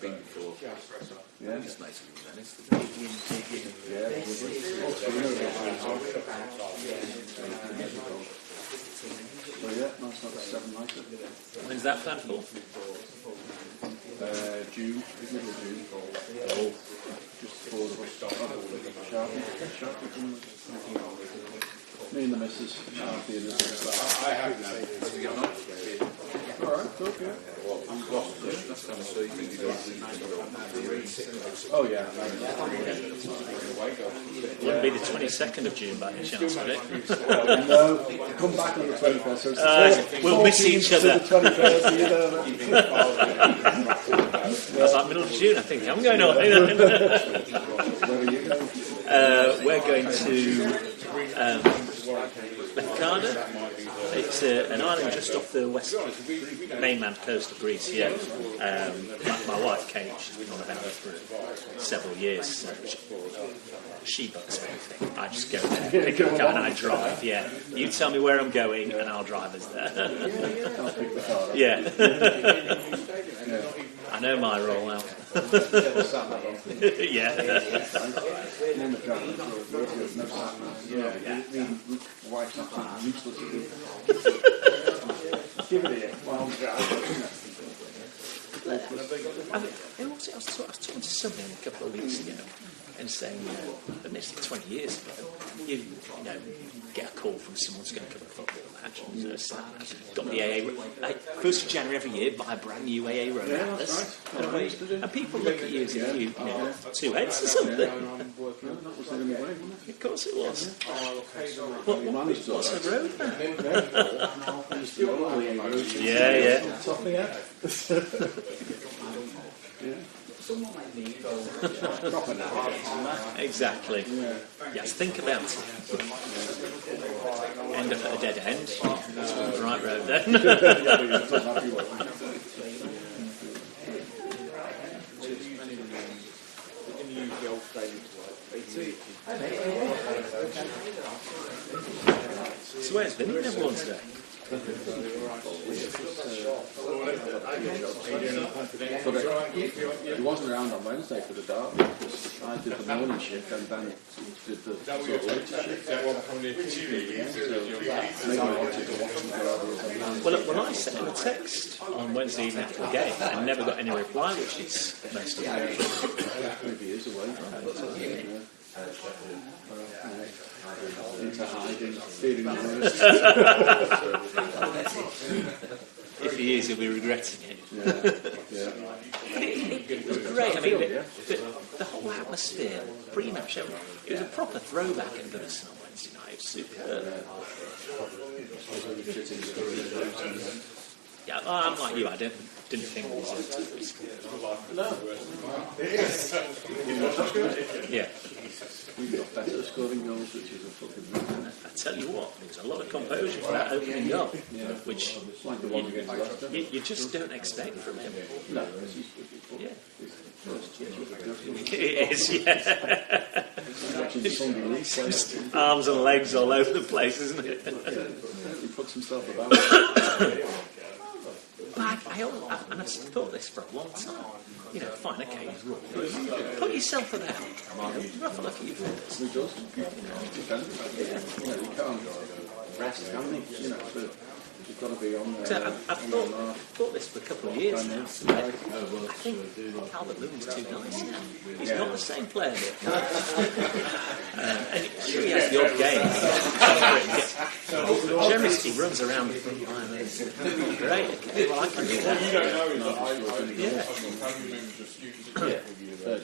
been before. Yeah. Just makes it nice. So yeah, nice number 7 later. When's that planned for? June, middle of June. Oh. Just before the Sharpie. Me and the missus, Sharpie and the I haven't had it. Alright, cool, yeah. Oh yeah. Wouldn't be the 22nd of June by any chance, would it? No, come back on the 21st. So it's we'll miss each other. The 21st, That's like middle of June, I think. I'm going on. Where are you going? We're going to Lefkada. It's an island just off the west mainland coast of Greece, yeah. My wife, Kate, she's been on about it for several years, so she books everything. I just go there, pick up a car and I drive, yeah. You tell me where I'm going and I'll drive us there. Yeah. I know my role now. Yeah. Give it here. I was talking to someone a couple of weeks ago and saying, I missed 20 years ago, you know, get a call from someone who's going to cover a football match. Got the AA. 1st of January every year, buy a brand new AA road atlas. And people look at you as if you know, two heads or something. Of course it was. What's a road map? Yeah. Exactly. Yes, think about it. End up at a dead end. That's the right road then. So where's Vinny and everyone today? But he wasn't around on Wednesday for the derby because I did the morning shift and then did the sort of later shift. Well, I sent him a text on Wednesday evening after the game and never got any reply, which is most of it. Maybe he is away. Into hiding, feeling worse. If he is, he'll be regretting it. Yeah. But it was great. I mean, the whole atmosphere, pre-match, it was a proper throwback at Goodison on Wednesday night. It was superb. Yeah, I'm like you. I didn't think it was No. Yeah. We got better scoring goals, which is a fucking I tell you what, there was a lot of composure for that opening goal, which like the one against Leicester. you just don't expect from him. No. Yeah. It is, yeah. Arms and legs all over the place, isn't it? He puts himself about. But I've thought this for a long time. You know, fine, okay, he's wrong. Put yourself about. Rough a look at your fingers. He does. Defend. You can't rest, can he? You know, so you've got to be on there. So I've thought this for a couple of years now. I think Calvert-Lewin's too nice now. He's not the same player. And sure, he has the odd game. Generally, he runs around the front line. Great, okay, well, I can do that. Yeah.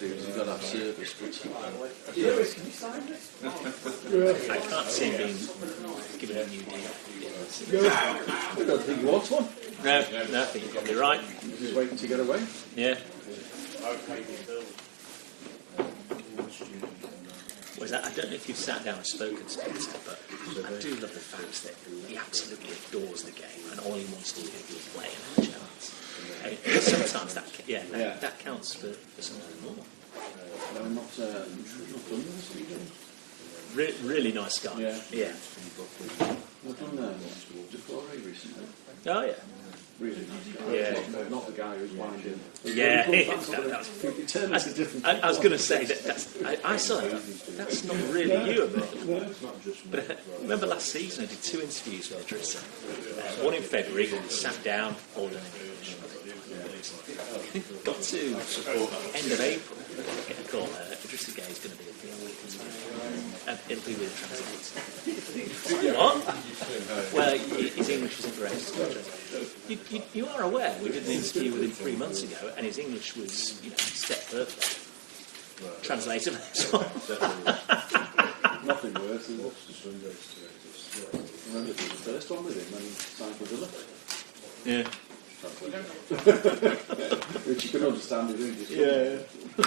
He's got to have service. I can't see him being given a new deal. I don't think he wants one. No, I think you're probably right. He's just waiting to get away. Yeah. Was that? I don't know if you've sat down and spoken to Peter, but I do love the fact that he absolutely adores the game and all he wants to do is play and have a chance. Sometimes that counts for something more. No, not done this. Really nice guy. Yeah. I've done Defoe recently. Oh yeah. Really nice guy. Yeah. Not of the guy who's winding. Yeah, It turned into different. I was going to say I saw that. That's not really you a bit. But remember last season I did 2 interviews with Idrissa. One in February, sat down, all done in English. Got to end of April, get a call. Idrissa Gay is going to be at the week and it'll be with a translator. What? Well, his English isn't great. You are aware we did an interview with him 3 months ago, and his English was, step perfect. Translated as well. Nothing worse than remember the first one with him when he signed for Villa. Yeah. Which you can understand his English. Yeah. I'm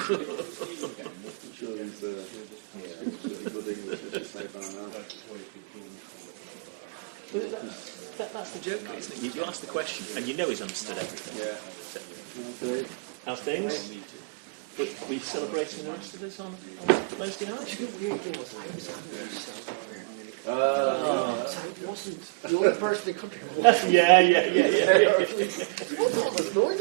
sure he's good English, as you say by now. That's the joke, isn't it? You ask the question, and you know he's understood everything. Yeah. Okay. How's things? But we celebrating the rest of this on Wednesday night? So it wasn't the only person in the country. Yeah. What was noise?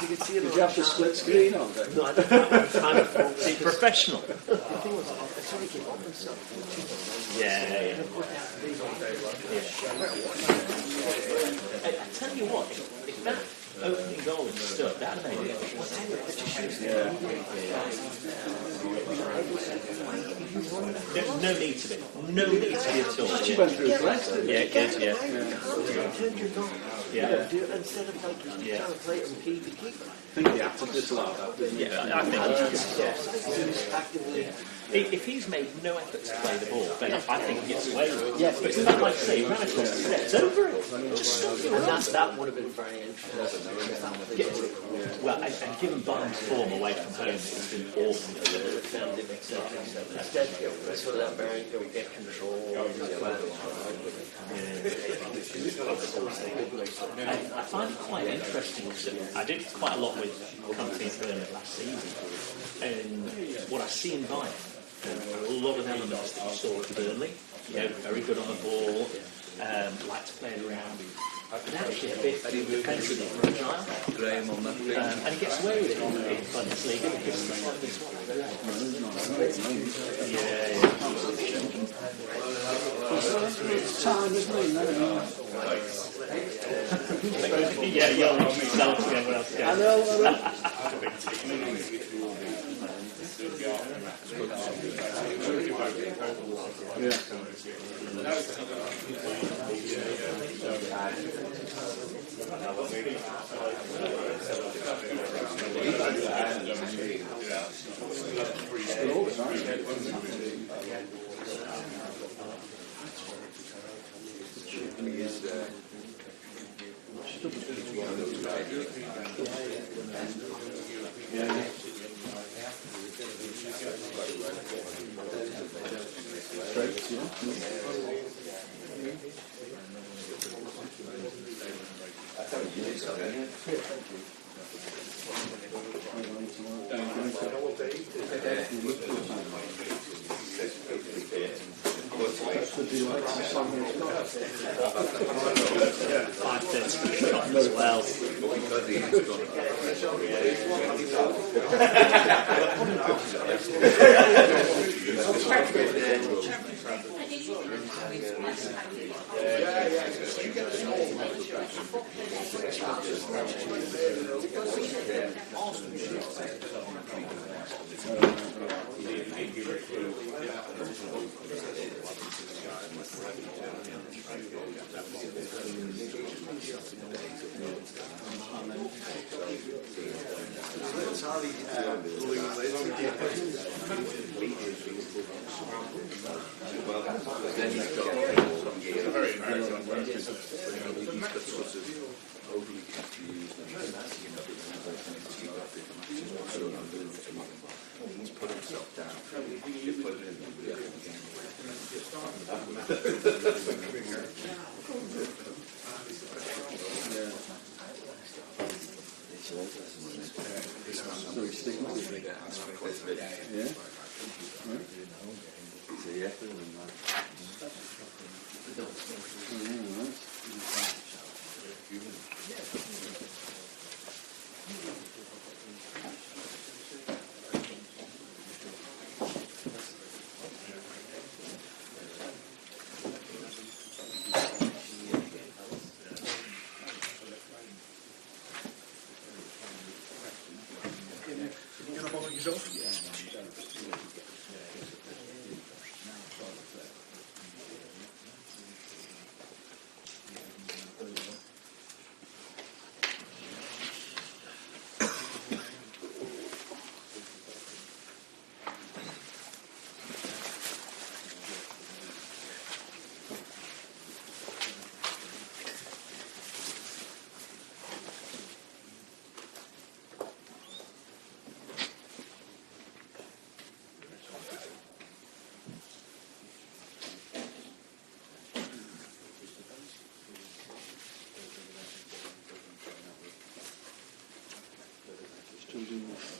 You could see it. Did you have the split screen on there? No, I didn't. See, professional. The thing was, I sort of gave up and stuff. Yeah. I tell you what, if that opening goal had stood, that would have made it. No need to be. No need to be at all. She went through his legs, didn't Yeah, it did, yeah. Pretend you're not. Yeah. Instead of like trying to play it and keep the keeper. I think he had to disallow that, didn't he? Yeah, I think if he's made no effort to play the ball, then I think he gets away with it. Yeah, But it's not like say, he ran across the steps over it. Just stop it. And that would have been very interesting. Well, and given Barnes' form away from home, it's been awful. Instead, sort of that bearing, get control. I find it quite interesting. I did quite a lot with Conte and Burnley last season, and what I see in Bayern, a lot of elements that you saw at Burnley. Very good on the ball, like to play it around, but actually a bit defensively fragile. And he gets away with it in the Bundesliga because the fun is Time, isn't yeah, you're selling everyone else. I know. Yeah. As well.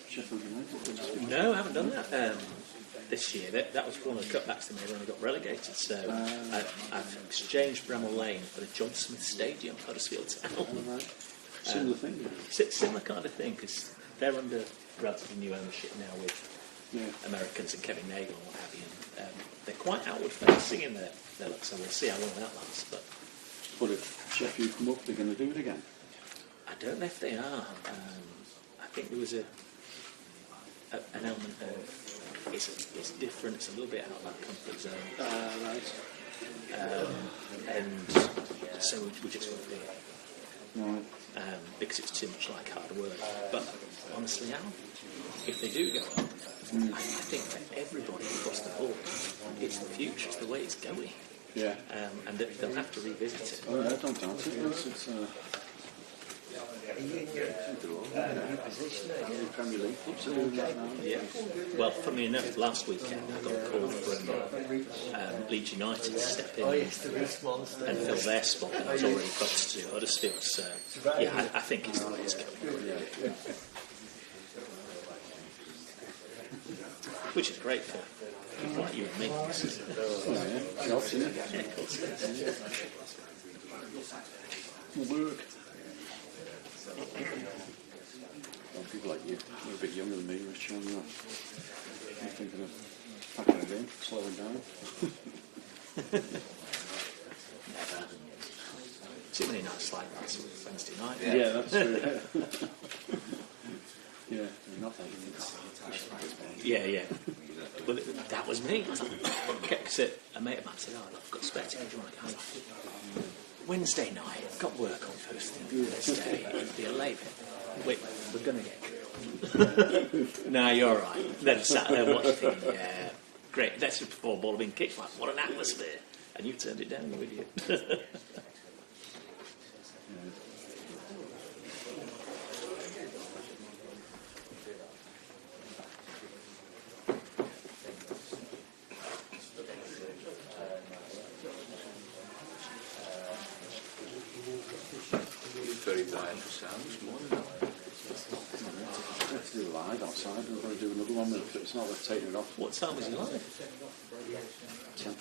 Sheffield United. No, I haven't done that this year. That was one of the cutbacks they made when they got relegated. So I've exchanged Bramall Lane for the John Smith Stadium, Huddersfield Town. Right. Similar thing. Similar kind of thing, because they're under relatively new ownership now with Americans and Kevin Nagle and what have you. And, they're quite outward facing in their look, so we'll see how long that lasts. But if Sheffield come up, they're going to do it again. I don't know if they are. I think there was an element of it's different. It's a little bit out of that comfort zone. Right. And so we just won't do it. Right. Because it's too much like hard work. But honestly, Al, if they do go up, I think for everybody across the board, it's the future, it's the way it's going. Yeah. And they'll have to revisit it. Oh, yeah, don't doubt it. It's Premier League clubs are doing that now. Yeah. Well, funnily enough, last weekend I got a call from Leeds United to step in and fill their spot, and I was already got to Huddersfield. So, yeah, I think it's the way it's going. Which is great for people like you and me. Oh, yeah. It helps, isn't it? Yeah, of course it is. Work. Well, people like you, you're a bit younger than me, Rich, and you're thinking of packing it in, slowing down. Never. Too many nights like that sort of Wednesday night. Yeah, that's true. Yeah, not that you Yeah. Well, that was me. Because a mate of mine said, I've got spare time, do you want to go? Wednesday night, got work on first thing Thursday. Be a late. Wait, we're going to get No, you're all right. Then sat there watching, yeah, great. That's just before ball had been kicked. Like, what an atmosphere. And you turned it down, you idiot. Very quiet for sound this morning. Let's do live outside. We're going to do another one, but it's not worth taking it off. What time was it live? 8:10. Oh,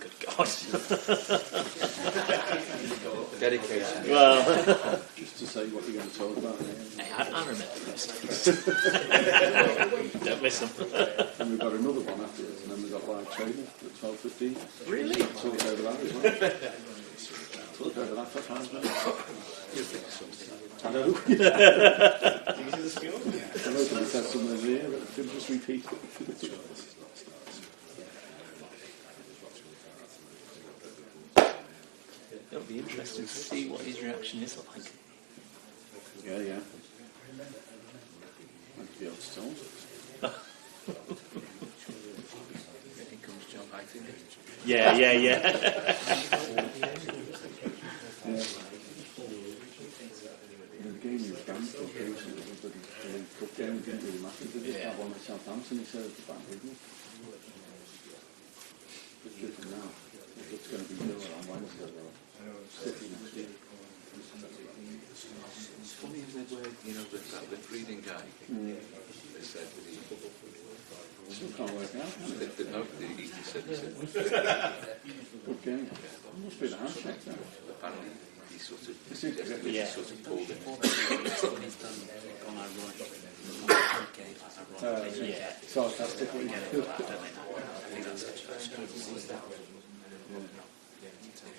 good God. Dedication. Well, Just to say what you're going to talk about. hey, I remember those days. Don't miss them. And we've got another one afterwards, and then we've got live training at 12:15. Really? Talk over that as well. Talk over that for 5 minutes. I know. I'm hoping it says something there, but could just repeat it. It'll be interesting to see what his reaction is like. Yeah. Might be able to tell. Here comes John Highfinger. Yeah. The game he was banned for occasion, the League Cup game, didn't really matter, did it? That one at Southampton, he said, the back, didn't he? It's different now. It's going to be Villa on Wednesday, though. City next week. It's funny, isn't it, where, you know, that lip reading guy, they said that he Still can't work out, can it? he said Good game. Must be the handshake then. apparently he sort of Yeah. sort of pulled him. Yeah. Sarcastically.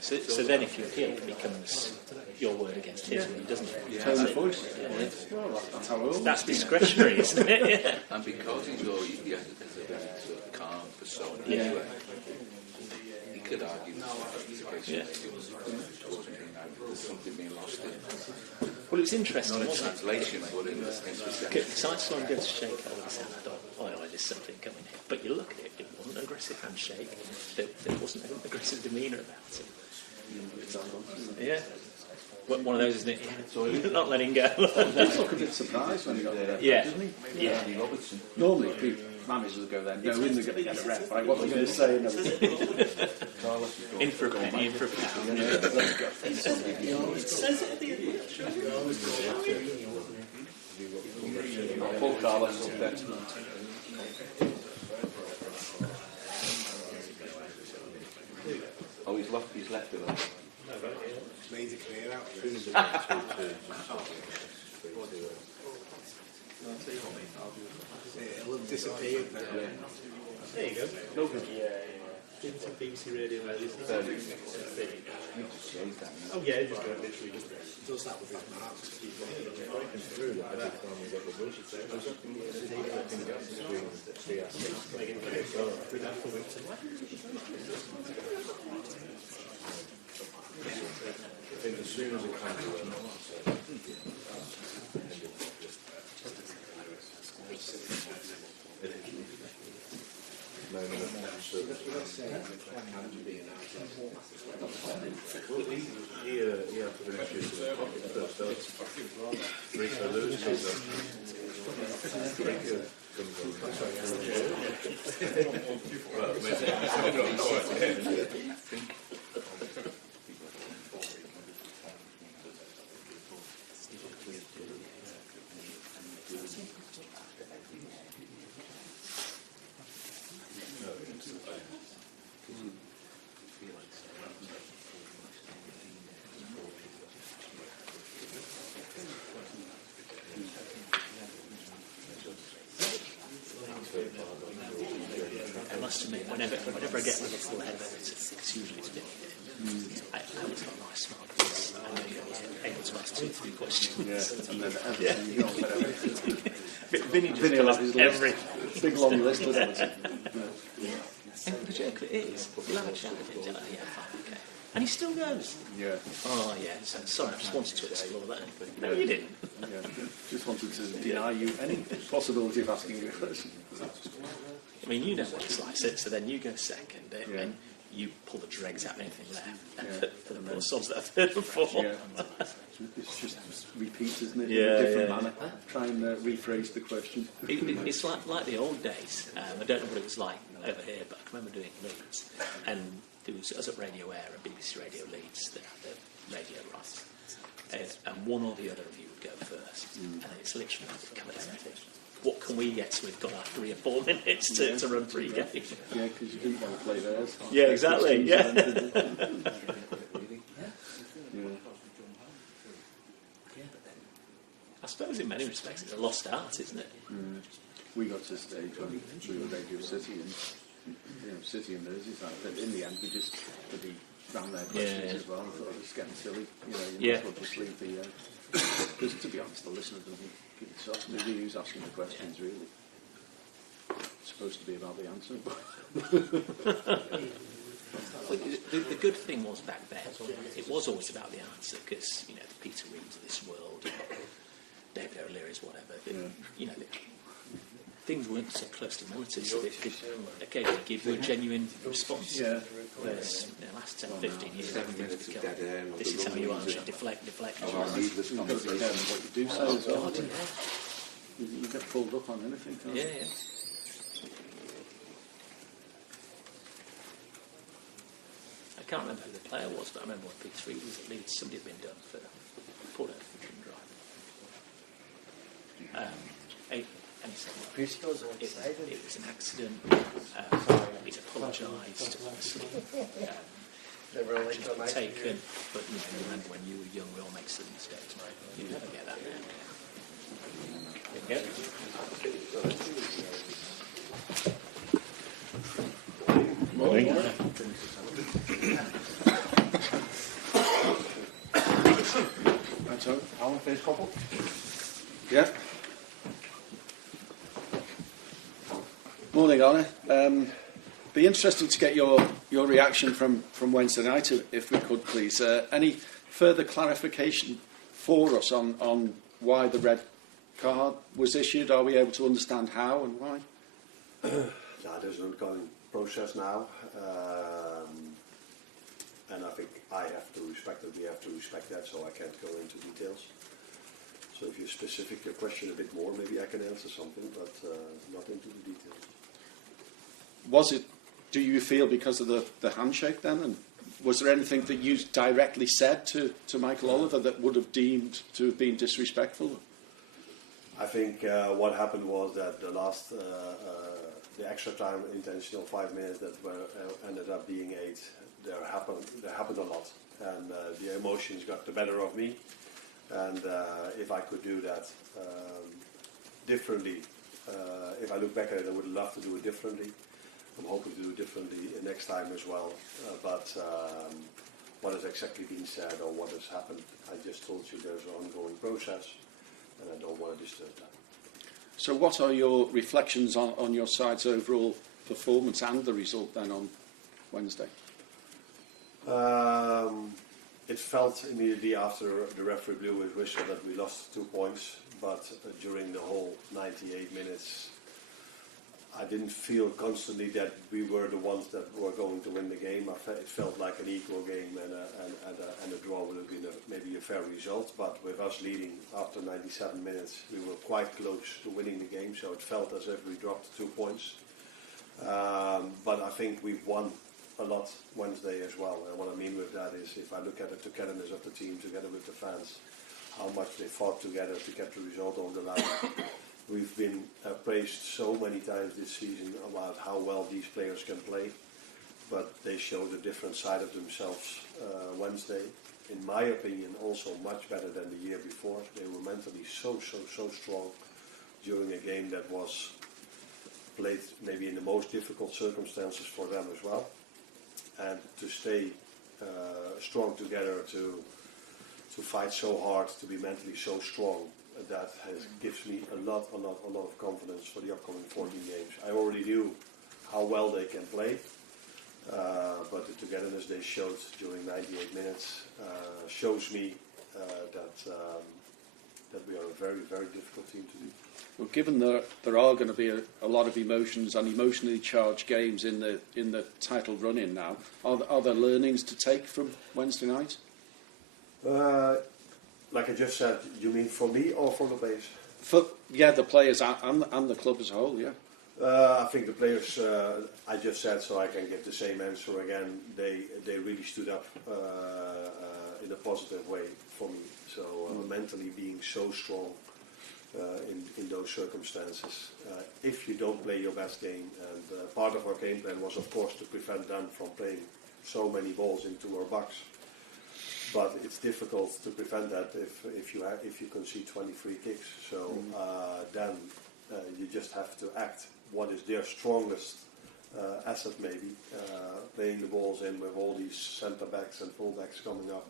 So then if you appeal, it becomes your word against his word, doesn't it? Tone of voice. Well, that's how old. That's discretionary, isn't it? Yeah. And because he's always a very sort of calm persona, Yeah. anyway, he could argue that it's a case Yeah. there's something being lost in Well, it was interesting, not in wasn't it? translation, but in the sense of Because I saw him go to shake out with his hand. I thought, there's something coming here. But you look at it, it wasn't an aggressive handshake. There wasn't an aggressive demeanour about it. Yeah. One of those, isn't it? Not letting go. He's look a bit surprised when he got the red, Yeah. didn't he? Yeah. Normally, people, managers will go there, knowing they're going to get a red, right? What are they going to say? And everything. In for a penny, in for a pound. Paul Carlos up there. Oh, he's left it on. Made it clear out. It'll have disappeared now. There you go. No good. Into BBC Radio Ladies. Oh, Oh yeah, just go literally just Does that with his marks. As soon as it comes he had to finish his pocket first. Rico loses his Rico comes on. Well, maybe not quite yet. I must admit, whenever I get with a full head of it, it's usually a bit. I always got a nice smile because I know you're able to ask 2-3 questions. Yeah, and then everything. You don't let everything. Vinny just Vinny will goes have his list. everything. Big long list with everything. And the joke is, you'll have a chat with him, yeah, fine, okay. And he still goes, Yeah, oh yeah, so, sorry, I just wanted to explore that. No, you didn't. yeah. Just wanted to deny you any possibility of asking you a question. I mean, you know what it's like, so then you go second, Yeah. and you pull the dregs out of anything left, and Yeah. for the poor sods that I've heard before. Yeah. It's just repeat, isn't it? Yeah, in a different yeah. manner. Try and rephrase the question. It's like the old days. I don't know what it was like over here, but I can remember doing Leeds, and there was us at Radio Air and BBC Radio Leeds that had the radio rights, and one or the other of you would go first, and it's literally covered everything. What can we get so we've got our 3 or 4 minutes to run pre-game? Yeah, because you didn't want to play theirs. Yeah, exactly. Yeah. I suppose in many respects it's a lost art, isn't it? We got to a stage when we were Radio City and City and Merseyside, but in the end we just really ran their questions as well. I thought it was getting silly. You might as well just leave the. Because to be honest, the listener doesn't give it off. Maybe who's asking the questions really. It's supposed to be about the answer. Well, the good thing was back then, it was always about the answer because the Peter Reeds of this world, David O'Leary's, whatever. Things weren't so close to reality, so they could occasionally give you a genuine response. Yeah. Whereas the last 10, 15 years, everything's It's become, dead air. this is how you answer, deflect. Needless You've got to be careful what you do say as well. God, You get pulled up on anything, can't yeah, you? yeah. I can't remember who the player was, but I remember when Peter Reed was at Leeds, somebody had been done for put a drink drive. And he said, it was an accident. He's apologised. Obviously, just taken. But you remember when you were young, we all make silly mistakes, right? You never get that now. Morning. That's all. Alan, first couple. Yeah. Morning, Arne. Be interesting to get your reaction from Wednesday night, if we could, please. Any further clarification for us on why the red card was issued? Are we able to understand how and why? Yeah, there's an ongoing process now, and I think I have to respect it. We have to respect that, so I can't go into details. So if you specific your question a bit more, maybe I can answer something, but not into the details. Was it, do you feel, because of the handshake then? And was there anything that you directly said to Michael Oliver that would have deemed to have been disrespectful? I think what happened was that the last, the extra time, intentional 5 minutes that were ended up being 8. There happened a lot, and the emotions got the better of me. And if I could do that differently, if I look back at it, I would love to do it differently. I'm hoping to do it differently next time as well. But what has exactly been said or what has happened, I just told you there's an ongoing process, and I don't want to disturb that. So what are your reflections on your side's overall performance and the result then on Wednesday? It felt immediately after the referee blew his whistle that we lost 2 points, but during the whole 98 minutes, I didn't feel constantly that we were the ones that were going to win the game. It felt like an equal game, and a draw would have been maybe a fair result. But with us leading after 97 minutes, we were quite close to winning the game, so it felt as if we dropped 2 points. But I think we've won a lot Wednesday as well. And what I mean with that is, if I look at the togetherness of the team together with the fans, how much they fought together to get the result over the line. We've been praised so many times this season about how well these players can play, but they showed a different side of themselves Wednesday. In my opinion, also much better than the year before. They were mentally so strong during a game that was played maybe in the most difficult circumstances for them as well. And to stay strong together, to fight so hard, to be mentally so strong, that gives me a lot of confidence for the upcoming 14 games. I already knew how well they can play, but the togetherness they showed during 98 minutes shows me that we are a very, very difficult team to beat. Well, given that there are going to be a lot of emotions and emotionally charged games in the title run-in now, are there learnings to take from Wednesday night? Like I just said, you mean for me or for the players? The players and the club as a whole, yeah. I think the players, I just said, so I can give the same answer again, they really stood up in a positive way for me. So mentally being so strong in those circumstances. If you don't play your best game, and part of our game plan was of course to prevent them from playing so many balls into our box. But it's difficult to prevent that if you concede 20 free kicks. So then you just have to act what is their strongest asset maybe, playing the balls in with all these centre backs and full backs coming up.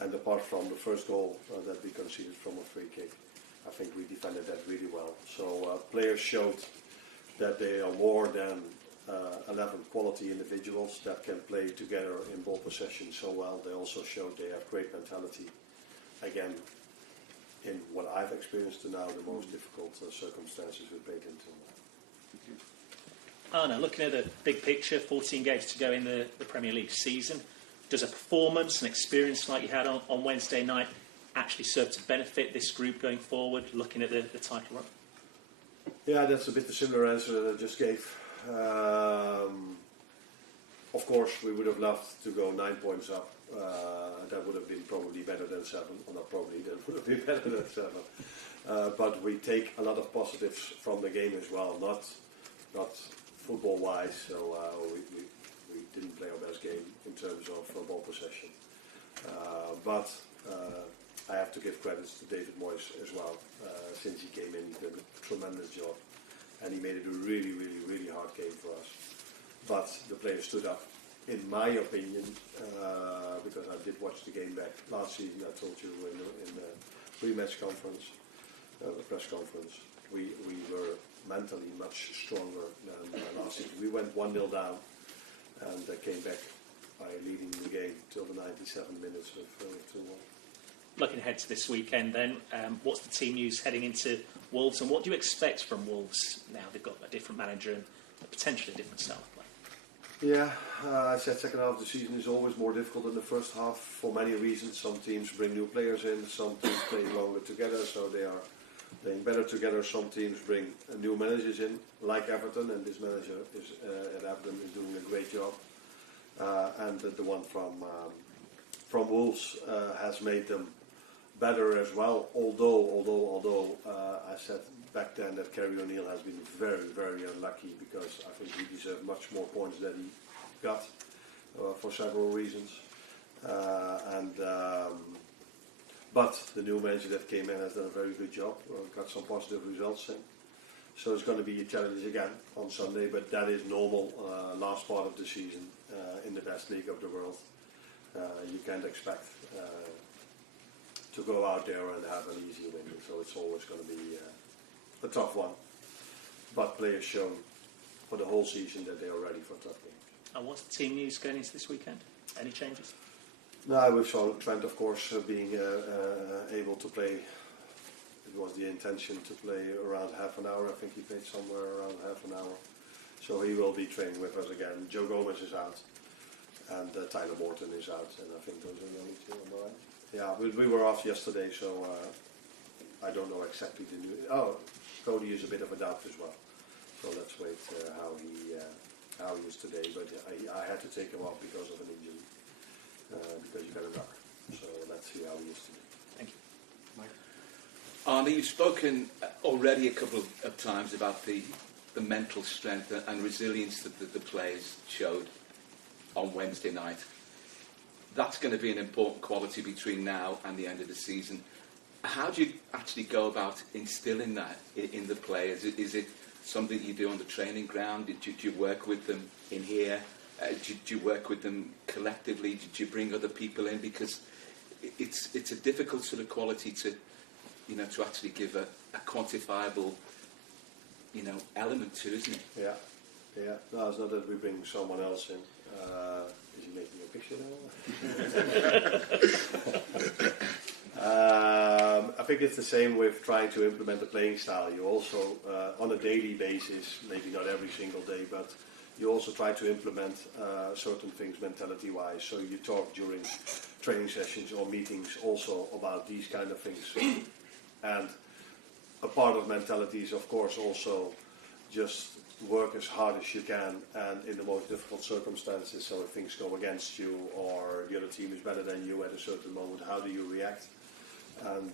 And apart from the first goal that we conceded from a free kick, I think we defended that really well. So players showed that they are more than 11 quality individuals that can play together in ball possession so well. They also showed they have great mentality. Again, in what I've experienced to now, the most difficult circumstances we played into. Arne, looking at the big picture, 14 games to go in the Premier League season, does a performance and experience like you had on Wednesday night actually serve to benefit this group going forward, looking at the title run? Yeah, that's a bit the similar answer that I just gave. Of course, we would have loved to go 9 points up. That would have been probably better than 7. Or not probably, that would have been better than 7. But we take a lot of positives from the game as well, not football-wise. So we didn't play our best game in terms of ball possession. But I have to give credits to David Moyes as well. Since he came in, he did a tremendous job. And he made it a really, really, really hard game for us. But the players stood up, in my opinion, because I did watch the game back last season. I told you in the pre-match conference, the press conference, we were mentally much stronger than last season. We went 1-0 down and came back by leading the game till the 97 minutes with 2-1. Looking ahead to this weekend then, what's the team news heading into Wolves, and what do you expect from Wolves now they've got a different manager and a potentially different style of play? Yeah, I said second half of the season is always more difficult than the first half for many reasons. Some teams bring new players in, some teams play longer together, so they are playing better together. Some teams bring new managers in, like Everton, and this manager at Everton is doing a great job. And the one from Wolves has made them better as well. Although I said back then that Kerry O'Neill has been very, very unlucky, because I think he deserved much more points than he got for several reasons. But the new manager that came in has done a very good job. Got some positive results in. So it's going to be a challenge again on Sunday, but that is normal. Last part of the season in the best league of the world, you can't expect to go out there and have an easy win. So it's always going to be a tough one. But players shown for the whole season that they are ready for tough games. And what's the team news going into this weekend? Any changes? No, we saw Trent, of course, being able to play. It was the intention to play around half an hour. I think he played somewhere around half an hour. So he will be training with us again. Joe Gomez is out, and Tyler Morton is out, and I think those are the only two. Am I right? Yeah, we were off yesterday, so I don't know exactly the news. Oh, Cody is a bit of a doubt as well. So let's wait how he is today. But I had to take him off because of an injury, because you got a knock. So let's see how he is today. Thank you. Arne, you've spoken already a couple of times about the mental strength and resilience that the players showed on Wednesday night. That's going to be an important quality between now and the end of the season. How do you actually go about instilling that in the players? Is it something you do on the training ground? Do you work with them in here? Do you work with them collectively? Did you bring other people in? Because it's a difficult sort of quality to actually give a quantifiable, element to, isn't it? Yeah. No, it's not that we bring someone else in. Is he making a picture now? I think it's the same with trying to implement the playing style. You also, on a daily basis, maybe not every single day, but you also try to implement certain things mentality-wise. So you talk during training sessions or meetings also about these kind of things. And a part of mentality is, of course, also just work as hard as you can and in the most difficult circumstances. So if things go against you or the other team is better than you at a certain moment, how do you react? And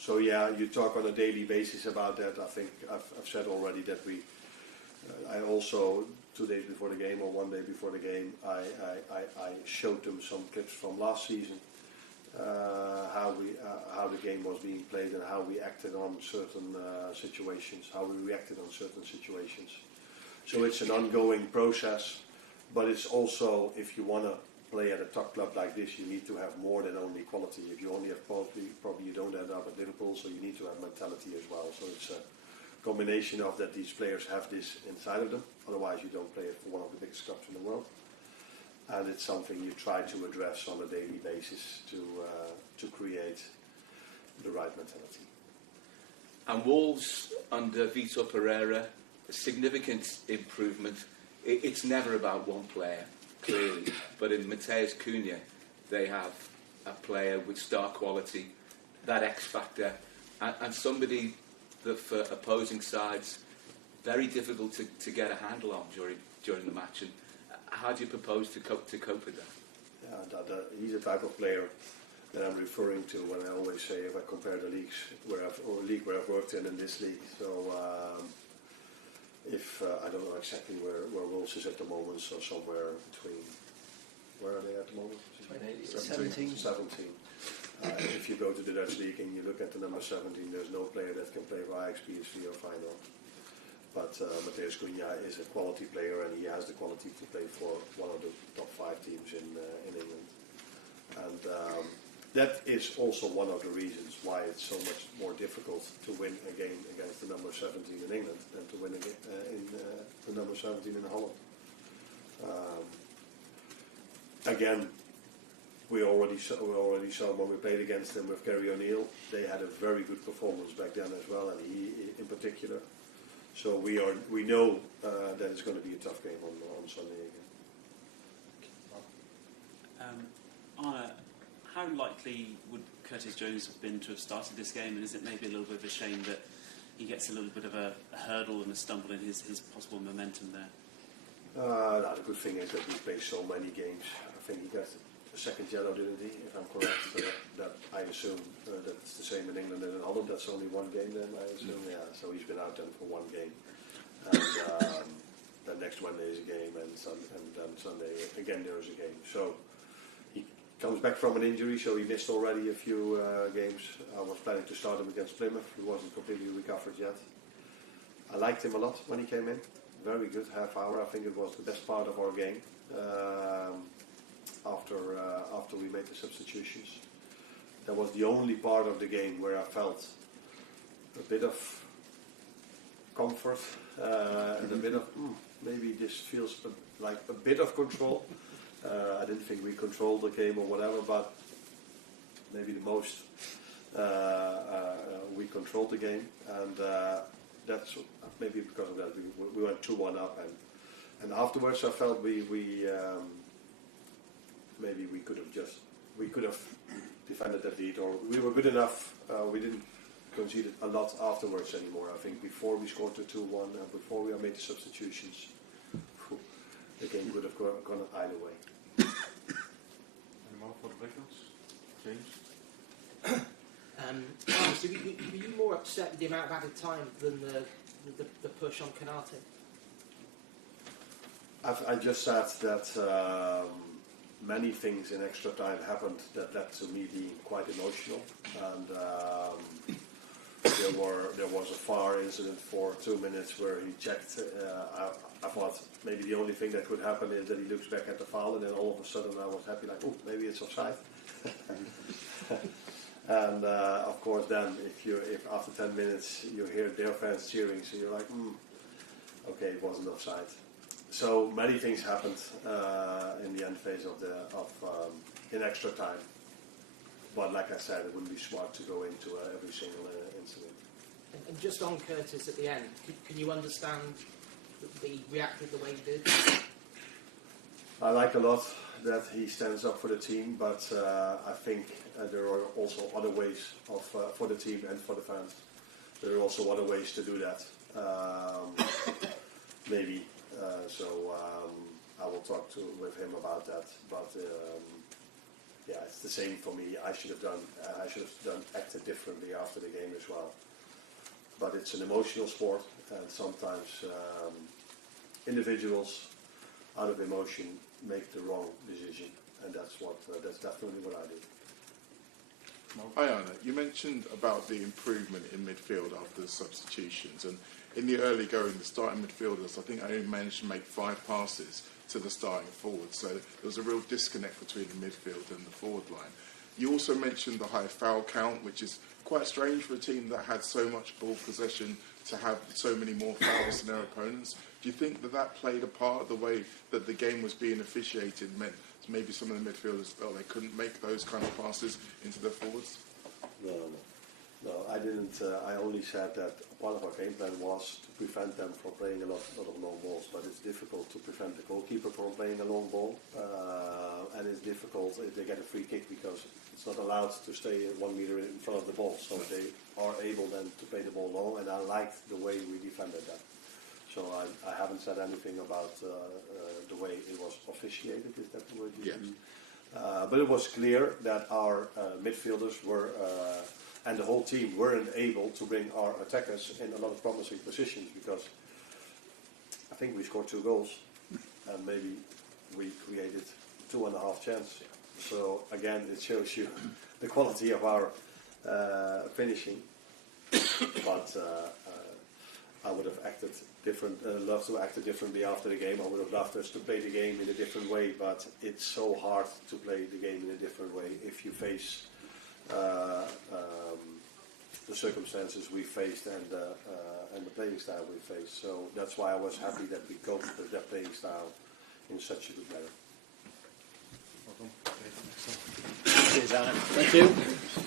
so yeah, you talk on a daily basis about that. I think I've said already that I also 2 days before the game or 1 day before the game, I showed them some clips from last season, how the game was being played and how we acted on certain situations, how we reacted on certain situations. So it's an ongoing process, but it's also, if you want to play at a top club like this, you need to have more than only quality. If you only have quality, probably you don't end up at Liverpool, so you need to have mentality as well. So it's a combination of that these players have this inside of them, otherwise you don't play it for one of the biggest clubs in the world. And it's something you try to address on a daily basis to create the right mentality. And Wolves under Vitor Pereira, a significant improvement. It's never about one player, clearly, but in Mateus Cunha, they have a player with star quality, that X factor, and somebody that for opposing sides, very difficult to get a handle on during the match. And how do you propose to cope with that? Yeah, he's the type of player that I'm referring to when I always say, if I compare the leagues where I've worked in this league. So if I don't know exactly where Wolves is at the moment, so somewhere between, where are they at the moment? 17. If you go to the Dutch league and you look at the number 17, there's no player that can play for Ajax, PSV or Feyenoord. But Mateus Cunha is a quality player and he has the quality to play for one of the top 5 teams in England. And that is also one of the reasons why it's so much more difficult to win a game against the number 17 in England than to win the number 17 in Holland. Again, we already saw when we played against them with Kerry O'Neill, they had a very good performance back then as well, and he in particular. So we know that it's going to be a tough game on Sunday again. Arne, how likely would Curtis Jones have been to have started this game, and is it maybe a little bit of a shame that he gets a little bit of a hurdle and a stumble in his possible momentum there? The good thing is that he plays so many games. I think he got a second yellow, didn't he? If I'm correct, that I assume that's the same in England and in Holland. That's only one game then, I assume. Yeah, so he's been out then for one game, and then next Monday is a game, and then Sunday again there is a game. So he comes back from an injury, so he missed already a few games. I was planning to start him against Plymouth. He wasn't completely recovered yet. I liked him a lot when he came in. Very good half hour. I think it was the best part of our game. After we made the substitutions, that was the only part of the game where I felt a bit of comfort and a bit of maybe this feels like a bit of control. I didn't think we controlled the game or whatever, but maybe the most we controlled the game, and that's maybe because of that we went 2-1 up, and afterwards I felt maybe we could have defended that lead, or we were good enough. We didn't concede a lot afterwards anymore. I think before we scored the 2-1 and before we made the substitutions, the game could have gone either way. Any more for the breakouts? James? So were you more upset with the amount of added time than the push on Canate? I just said that many things in extra time happened that led to me being quite emotional, and there was a VAR incident for 2 minutes where he checked. I thought maybe the only thing that could happen is that he looks back at the foul, and then all of a sudden I was happy, like, oh, maybe it's offside. And of course, then if after 10 minutes you hear their fans cheering, so you're like, okay, it wasn't offside. So many things happened in the end phase in extra time. But like I said, it wouldn't be smart to go into every single incident. And just on Curtis at the end, can you understand that he reacted the way he did? I like a lot that he stands up for the team, but I think there are also other ways for the team and for the fans. There are also other ways to do that. Maybe. So I will talk with him about that. But yeah, it's the same for me. I should have acted differently after the game as well. But it's an emotional sport, and sometimes individuals, out of emotion, make the wrong decision, and that's definitely what I did. Hi Arne, you mentioned about the improvement in midfield after the substitutions, and in the early going, the starting midfielders, I think I only managed to make 5 passes to the starting forward, so there was a real disconnect between the midfield and the forward line. You also mentioned the high foul count, which is quite strange for a team that had so much ball possession to have so many more fouls than their opponents. Do you think that played a part, the way that the game was being officiated meant maybe some of the midfielders felt they couldn't make those kind of passes into their forwards? No, I didn't. I only said that part of our game plan was to prevent them from playing a lot of long balls, but it's difficult to prevent the goalkeeper from playing a long ball, and it's difficult if they get a free kick because it's not allowed to stay 1 meter in front of the ball, so they are able then to play the ball long, and I liked the way we defended that. So I haven't said anything about the way it was officiated, is that the word you use? But it was clear that our midfielders were, and the whole team weren't able to bring our attackers in a lot of promising positions, because I think we scored 2 goals and maybe we created 2.5 chances. So again, it shows you the quality of our finishing. But I would have acted different, loved to act differently after the game. I would have loved us to play the game in a different way, but it's so hard to play the game in a different way if you face the circumstances we faced and the playing style we faced. So that's why I was happy that we coped with that playing style in such a good manner. Cheers, Alan. Thank you.